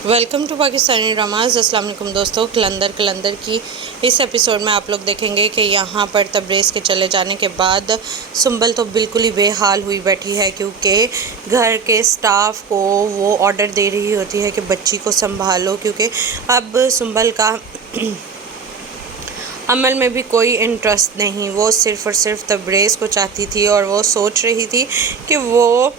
Welcome to Pakistani dramas. अस्सलाम वालेकुम दोस्तों। कलंदर की इस एपिसोड में आप लोग देखेंगे कि यहाँ पर तब्रेज़ के चले जाने के बाद सुंबल तो बिल्कुल ही बेहाल हुई बैठी है, क्योंकि घर के स्टाफ को वो ऑर्डर दे रही होती है कि बच्ची को संभालो, क्योंकि अब सुंबल का अमल में भी कोई इंटरेस्ट नहीं। वो सिर्फ़ और सिर्फ तब्रेज़ को चाहती थी और वो सोच रही थी कि वो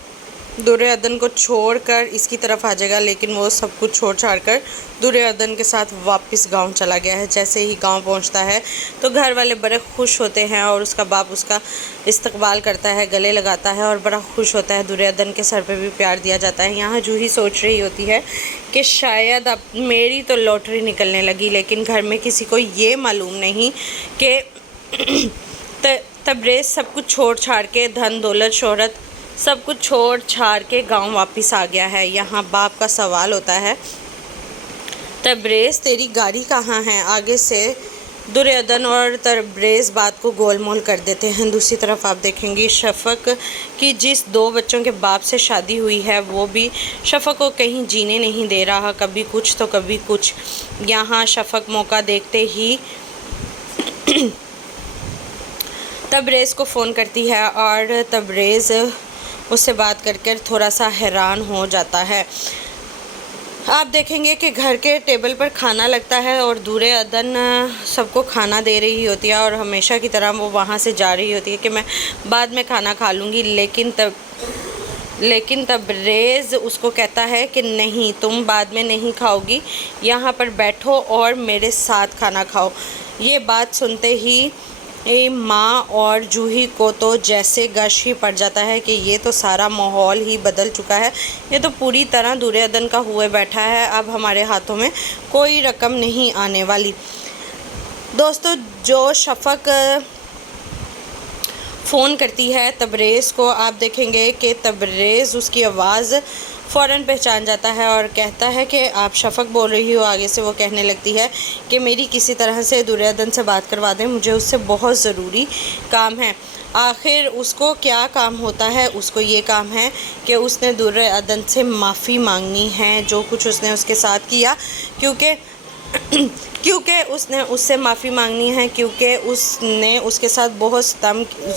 दुर्योधन को छोड़कर इसकी तरफ आ जाएगा, लेकिन वो सब कुछ छोड़ छाड़ कर दुर्योधन के साथ वापस गांव चला गया है। जैसे ही गांव पहुंचता है तो घर वाले बड़े खुश होते हैं और उसका बाप उसका इस्तकबाल करता है, गले लगाता है और बड़ा खुश होता है। दुर्योधन के सर पे भी प्यार दिया जाता है। यहाँ जूही सोच रही होती है कि शायद अब मेरी तो लॉटरी निकलने लगी, लेकिन घर में किसी को ये मालूम नहीं कि तब्रेज़ सब कुछ छोड़ छाड़ के, धन दौलत शोहरत सब कुछ छोड़ छाड़ के गांव वापस आ गया है। यहाँ बाप का सवाल होता है, तब्रेज़ तेरी गाड़ी कहाँ है? आगे से दुर्योधन और तब्रेज़ बात को गोलमोल कर देते हैं। दूसरी तरफ आप देखेंगी शफ़क़ की जिस 2 बच्चों के बाप से शादी हुई है, वो भी शफ़क़ को कहीं जीने नहीं दे रहा, कभी कुछ तो कभी कुछ। यहाँ शफ़क़ मौका देखते ही तब्रेज़ को फ़ोन करती है और तब्रेज़ उससे बात करके थोड़ा सा हैरान हो जाता है। आप देखेंगे कि घर के टेबल पर खाना लगता है और दुर्योधन सबको खाना दे रही होती है और हमेशा की तरह वो वहाँ से जा रही होती है कि मैं बाद में खाना खा लूँगी, लेकिन तब्रेज़ उसको कहता है कि नहीं, तुम बाद में नहीं खाओगी, यहाँ पर बैठो और मेरे साथ खाना खाओ। ये बात सुनते ही माँ और जूही को तो जैसे गश ही पड़ जाता है कि ये तो सारा माहौल ही बदल चुका है, ये तो पूरी तरह दुर्योधन का हुए बैठा है, अब हमारे हाथों में कोई रकम नहीं आने वाली। दोस्तों, जो शफ़क़ फ़ोन करती है तब्रेज़ को, आप देखेंगे कि तब्रेज़ उसकी आवाज़ फ़ौरन पहचान जाता है और कहता है कि आप शफ़क़ बोल रही हो। आगे से वो कहने लगती है कि मेरी किसी तरह से दुर्योधन से बात करवा दें, मुझे उससे बहुत ज़रूरी काम है। आखिर उसको क्या काम होता है? उसको ये काम है कि उसने दुर्योधन से माफ़ी मांगनी है जो कुछ उसने उसके साथ किया, क्योंकि उसने उससे माफ़ी मांगनी है, क्योंकि उसने उसके साथ बहुत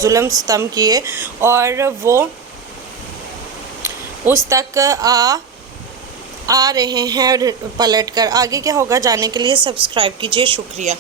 जुल्म सितम किए और वो उस तक आ रहे हैं पलट कर। आगे क्या होगा जानने के लिए सब्सक्राइब कीजिए। शुक्रिया।